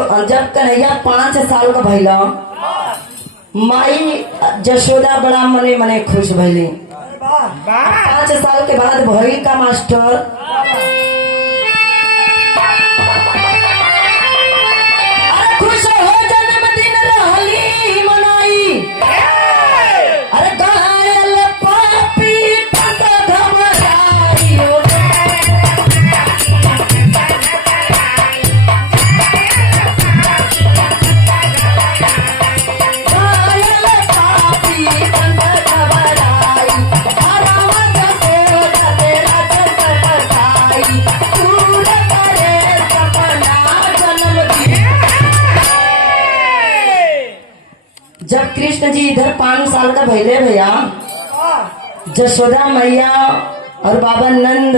जब कन्हैया 5 साल का भइला, माई जशोदा बड़ा मने मने खुश भइली। 5 साल के बाद भइल का मास्टर, अरे खुश हो जन्मदिन रहली मनाई, अरे घायल पापी पत घबराई, जब कृष्ण जी इधर 5 साल का भैले भैया, जशोदा मैया और बाबा नंद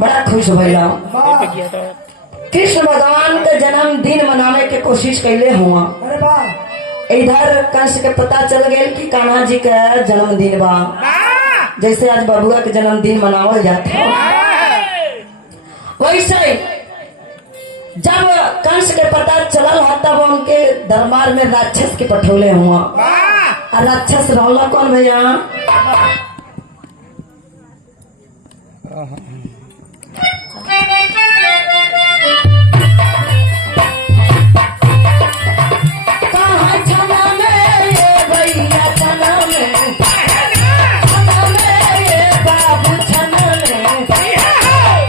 बड़ा खुश भैला। कृष्ण भगवान का जन्मदिन मनाने के कोशिश कैले हुआ। इधर कंस के पता चल गया कि कान्हा जी का जन्मदिन बा, जैसे आज बबुआ के जन्मदिन मनावल जाता, वैसे जब कंस के पता चलल हा तब उनके दरबार में राक्षस के पठौले हुआ। और राक्षस रहला कौन भैया? कहाँ छना में ये भैया, छना में, छना में ये बाबू, छना में,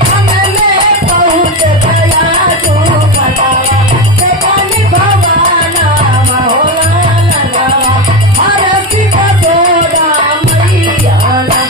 छना में पहुँच गया तू खटावा, देखनी भवाना महोला लगावा, हर सीता तोड़ा मैयाना।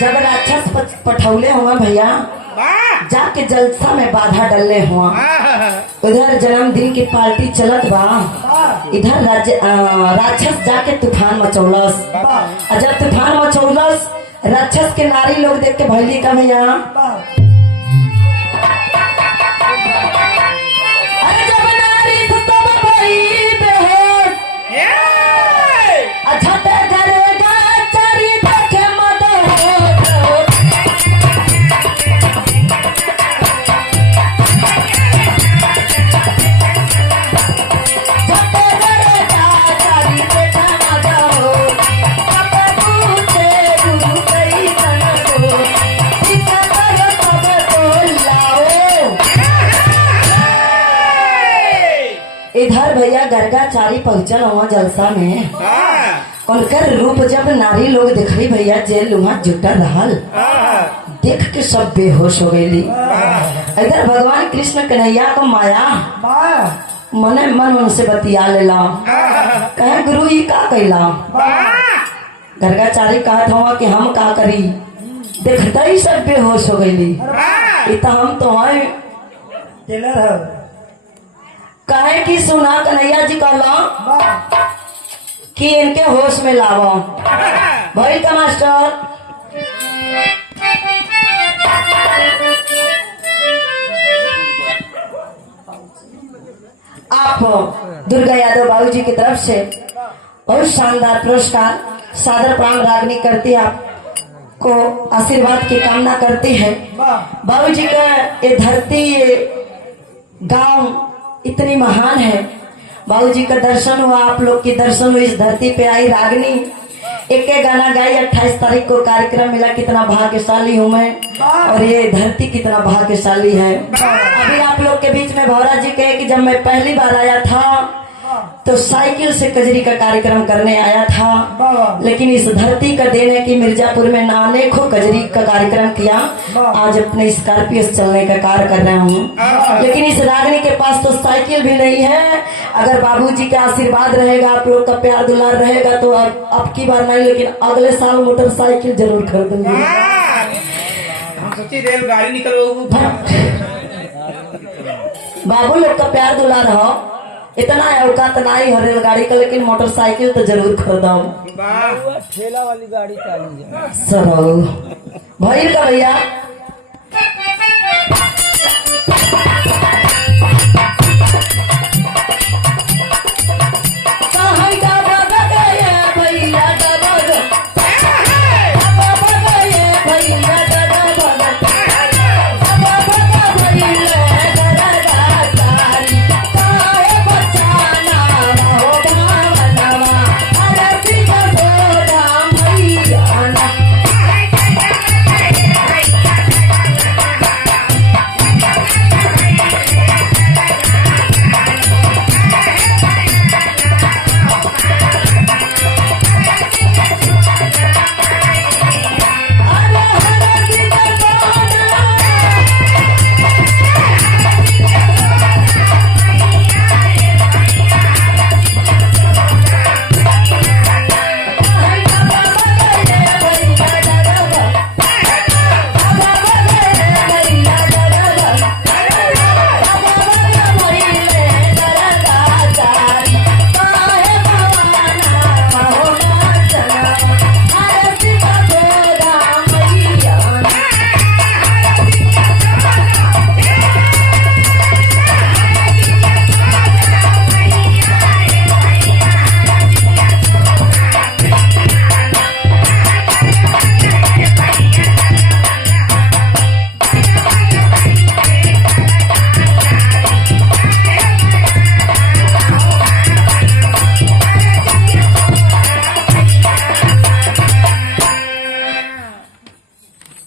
जब राक्षस पठौले हुआ भैया, जाके जलसा में बाधा डलले हुआ। उधर जन्मदिन की पार्टी चलत बा, इधर राक्षस जाके तूफान मचौलस। और जब तूफान मचौलस, राक्षस के नारी लोग देख के भैली का भैया, अरे जब नारी तो सब भई बेहोश, अच्छा करेगा चारी देखे इधर भैया गर्गाचारी पहुंचल हुआ जलसा में। उनकर रूप जब नारी लोग देखली भैया, जेल लुहा जुटा रहल, देख के सब बेहोश हो गई। इधर भगवान कृष्ण कन्हैया को माया मने मन उनसे बतिया लेला, कहे गुरु ही का कैला? गर्गाचारी कहत हुआ कि हम का करी, देखते ही सब बेहोश हो गई। तो हम तो है टेलर है, कहे कि सुना कन्हैया जी कहला कि इनके होश में लावा। भाई का मास्टर आप दुर्गा यादव बाबू जी की तरफ से बहुत शानदार पुरस्कार सादर प्राण रागनी करती आप को आशीर्वाद की कामना करते हैं। बाबूजी का ये धरती, ये गांव इतनी महान है। बाबूजी का दर्शन हुआ, आप लोग की दर्शन हुई, इस धरती पे आई रागनी, एक गाना गाई। 28 तारीख को कार्यक्रम मिला, कितना भाग्यशाली हूँ मैं, और ये धरती कितना भाग्यशाली है। अभी आप लोग के बीच में भौरा जी कहे कि जब मैं पहली बार आया था तो साइकिल से कजरी का कार्यक्रम करने आया था, लेकिन इस धरती का देन है कि मिर्जापुर में अनेकों कजरी का कार्यक्रम किया। आज अपने स्कॉर्पियो से चलने का कार्य कर रहा हूँ, लेकिन इस रागनी के पास तो साइकिल भी नहीं है। अगर बाबूजी का आशीर्वाद रहेगा, आप लोग का प्यार दुलार रहेगा तो अब की बार नहीं, लेकिन अगले साल मोटरसाइकिल जरूर खरीदूंगी। रेलगाड़ी निकल बाबू लोग का प्यार दुलार हो, इतना औकात नहीं हो रेलगाड़ी का, लेकिन मोटरसाइकिल तो जरूर खरीदाओ। ठेला वाली गाड़ी चालू सरो भैर का भैया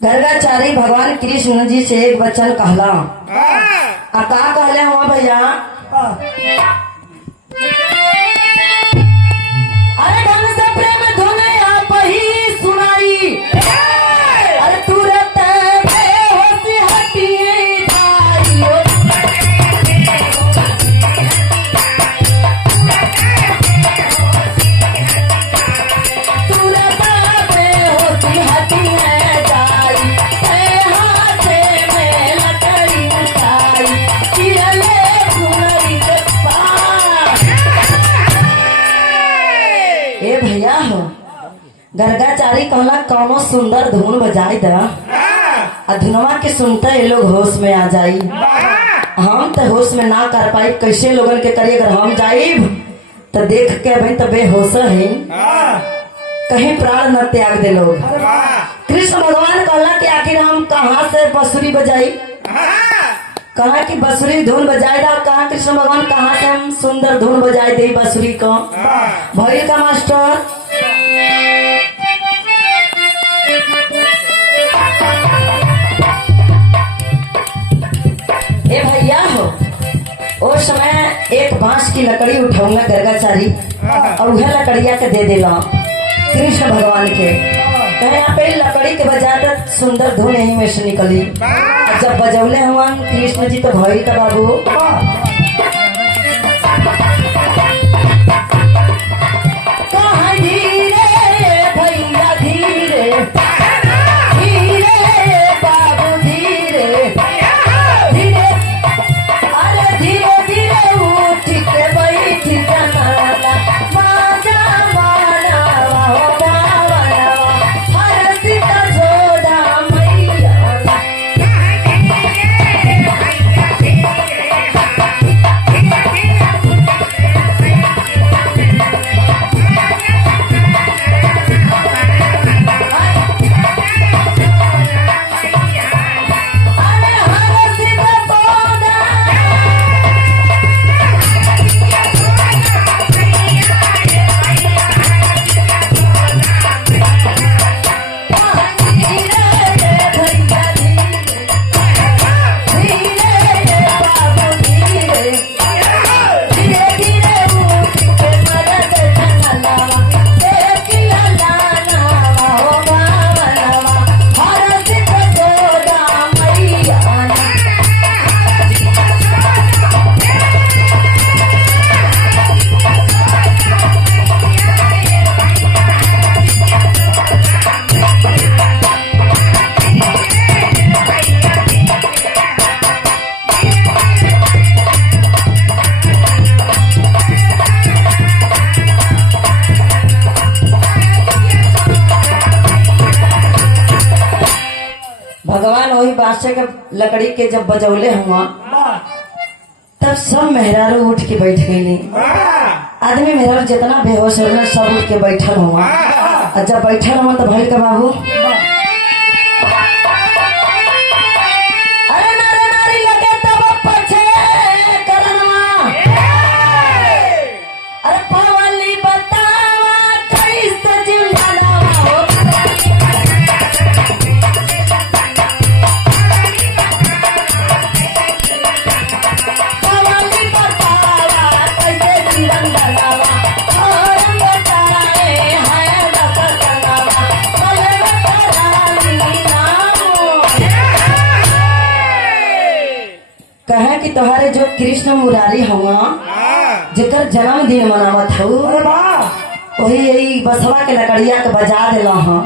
गर्गाचारी भगवान कृष्ण जी से एक वचन कहला। का कहले हुआ भैया? अरे ढंग से प्रेम धुने आप ही सुनाई, अरे तू रहते होती हटिए जाइयो। तू रहते होती हटिए भैया हो। गर्गाचारी कहला कौनो सुंदर धुन बजाई दा, धुनवा के सुनते ये लोग होश में आ जाई। हम तो होश में ना कर पाई, कैसे लोगन के करिए? अगर हम जाइब तो देख के भाई तो बेहोश है, कहीं प्राण न त्याग दे लोग। कृष्ण भगवान कहला कि आखिर हम कहाँ से बांसुरी बजाई, कहा कि बांसुरी धुन बजाए था। कहा कृष्ण भगवान कहाँ से हम सुंदर धुन बजाए दे बांसुरी को? भैया का मास्टर ए भैया हो, उस समय एक बांस की लकड़ी उठाऊंगा गर्गाचारी, और वह लकड़िया के दे देला कृष्ण भगवान के। कहे पे लकड़ी के बजाते सुंदर धुन यही में से निकली। जब बजौले हुआ कृष्ण जी तो भैरी का बाबू कहाँ धीरे भैया धीरे धीरे बाबू धीरे धीरे, अरे धीरे धीरे उठ के बैठ जाना माजा माना हो बावना हर सीता जोड़ा मैया। वही बादशाह के लकड़ी के जब बजौले हुआ तब सब मेहरारू उठ के बैठ गई। आदमी मेहरारू जितना बेहोश हो सब उठ के बैठल हुआ। और जब बैठल हुआ तो भैल का बाबू अरे नारे नारी लगे तब पछे करनवा। अरे पवली बतावा कैसे जिंदलावा हो। पवली बतावा कैसे जिंदलावा और बताए है रतनवा बोले बतारानी नामो। कहे कि तुम्हारे जो कृष्ण मुरारी हुआ जेकर जन्मदिन मनावत हूँ वही यही बसवा के लकड़िया के बजा दिला हूँ।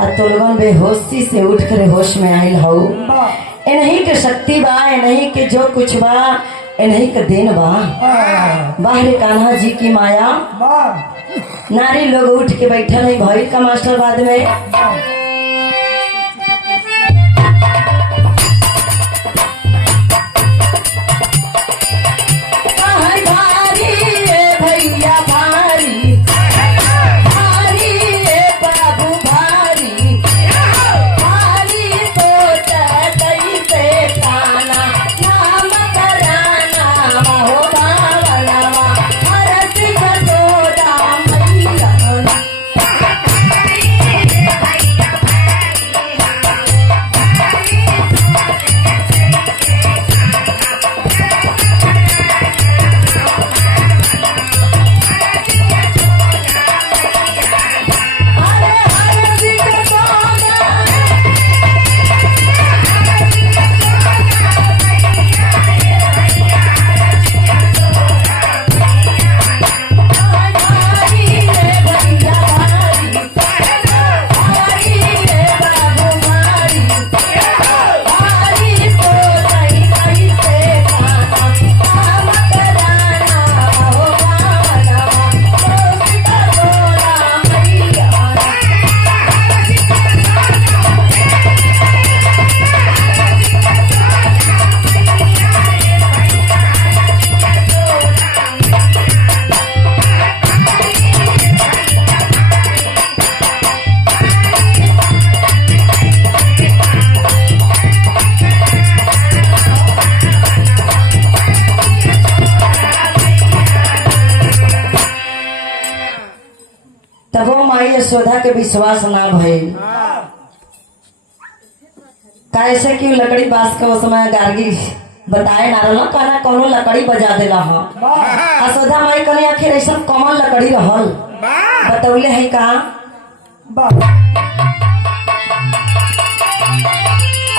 और तो लोगन बेहोशी से उठ कर होश में आयल हूँ। इन्हीं के शक्ति बा, इन्हीं के जो कुछ बा, इन्हीं के दिन बा। बाहर कान्हा जी की माया नारी लोग उठ के बैठल है भैल का मास्टर बाद में। तब वो माई यशोदा के विश्वास ना भइल। कैसे कि लकड़ी बांस के समय गार्गी बताए ना रहा कहना कोनो लकड़ी बजा देला हो। यशोदा माई कहनी आखिर ऐसा कौन लकड़ी रहल बतौले है का।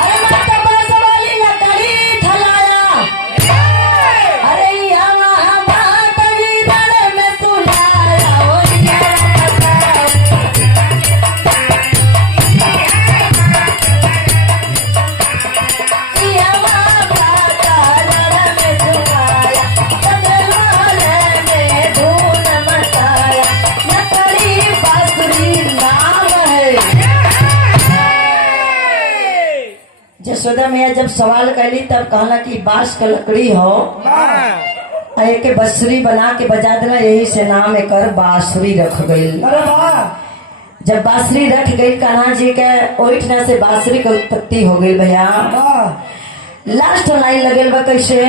अरे मत बरस वाली लकड़ी थलाया। अरे यहाँ बात रण में सुनाया ओ यशोदा मैया जब सवाल कैली तब कहला कि बांस का लकड़ी हो एक बंसुरी बना के बजा देना यही से नाम एक बांसुरी रख गई। जब बांसुरी रख गई कान्हा जी के ओइठना से बांसुरी की उत्पत्ति हो गई। भैया लास्ट लाइन लगेल बा कैसे।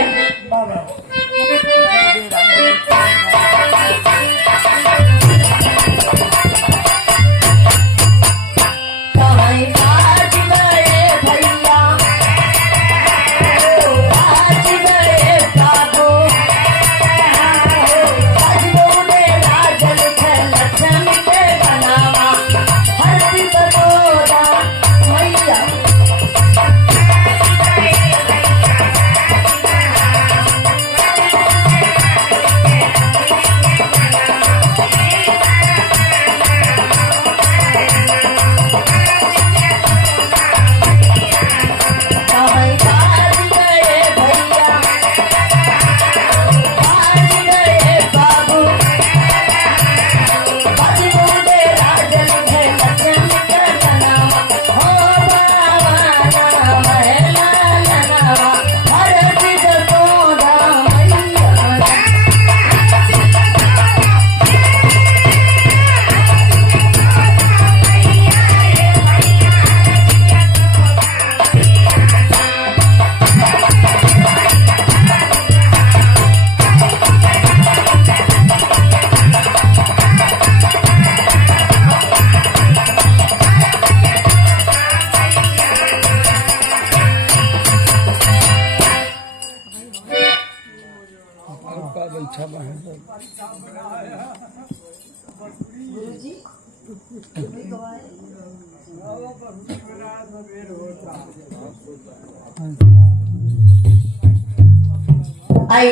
आई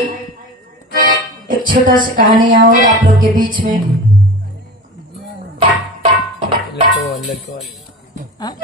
एक छोटा सा कहानी और आप लोग के बीच में। हाँ?